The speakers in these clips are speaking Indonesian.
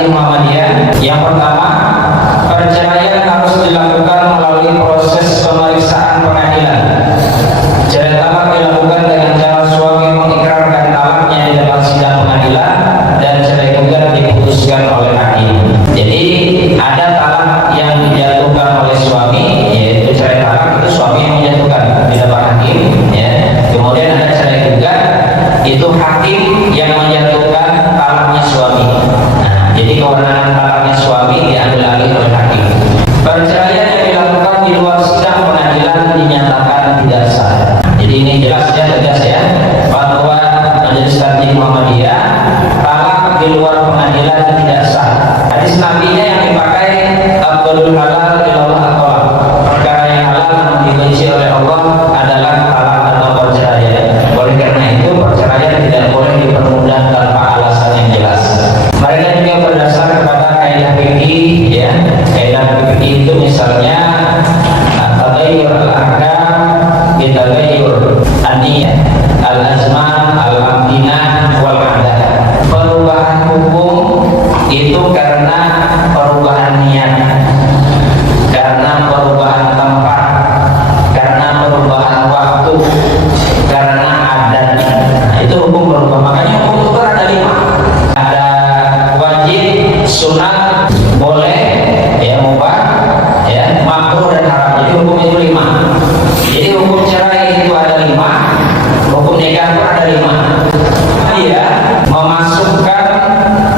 Tajlim Muhammadiyah. Yang pertama, perceraian harus dilakukan melalui proses pemeriksaan pengadilan. Cerai talak dilakukan dengan cara suami mengikrarkan talaknya di depan sidang pengadilan dan cerai gugat diputuskan oleh hakim. Jadi ada talak yang dijatuhkan oleh suami, yaitu cerai talak, itu suami yang menjatuhkan di depan hakim, ya. Kemudian ada cerai gugat, itu hakim yang menjatuhkan talaknya suami. Nah, jadi kewenangan talaknya suami diambil alih oleh hakim. Perceraian yang dilakukan di luar sidang pengadilan dinyatakan tidak sah. Jadi ini jelas ya, tegas ya, bahwa Majelis Tajlim Muhammadiyah, talak di luar pengadilan tidak sah. Hadis nabinya yang dipakai Abdul Halal ilallah at-talaq. Perkara yang halal namun dibenci oleh Allah adalah talak atau perceraian. Oleh karena itu perceraian tidak boleh dipermudah tanpa alasan yang jelas. Mereka juga berdasar kepada kaidah fikih, ya. Kaidah fikih itu misalnya taghayyur al-ahkam bi taghayyur an-niyah, al-azman, al-amkinah wal adat. Perubahan hukum itu karena perubahan niat, karena perubahan tempat, karena perubahan waktu, karena adat. Nah, itu hukum berubah. Makanya hukum itu kan ada 5. Ada wajib, sunat, boleh, ya, mubah, ya, makruh dan haram. Jadi hukum itu 5. Jadi hukum cerai itu ada 5, hukum nikah itu ada 5. Dia memasukkan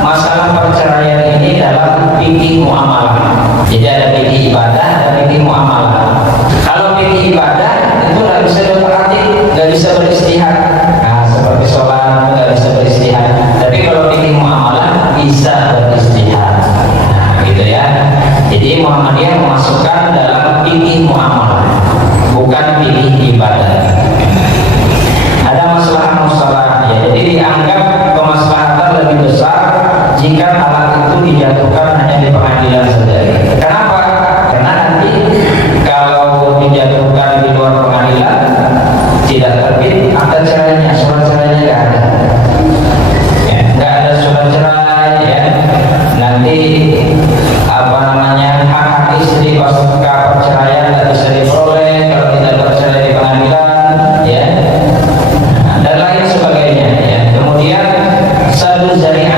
masalah perceraian ini dalam fikih muamalah. Jadi ada fikih ibadah, ada fikih muamalah. Kalau fikih ibadah itu nggak bisa berarti, nggak bisa beristihad. Nah, seperti sholat nggak bisa beristihad. Tapi kalau fikih muamalah bisa beristihad. Nah, gitu ya. Jadi Muhammadiyah memasukkan dalam fikih muamalah, bukan fikih ibadah. Ada masalah ya. Jadi dianggap kemaslahatan lebih besar jika talak itu dijatuhkan hanya di pengadilan saja. Kenapa? Karena nanti kalau dijatuhkan di luar pengadilan tidak terbit akta cerainya, surat cerainya nggak ada. Ya, nggak ada surat cerai, ya. Nanti apa namanya, hak istri pasca perceraian tidak bisa diperoleh kalau tidak bercerai di pengadilan, ya. Dan lain sebagainya, ya. Kemudian satu zariah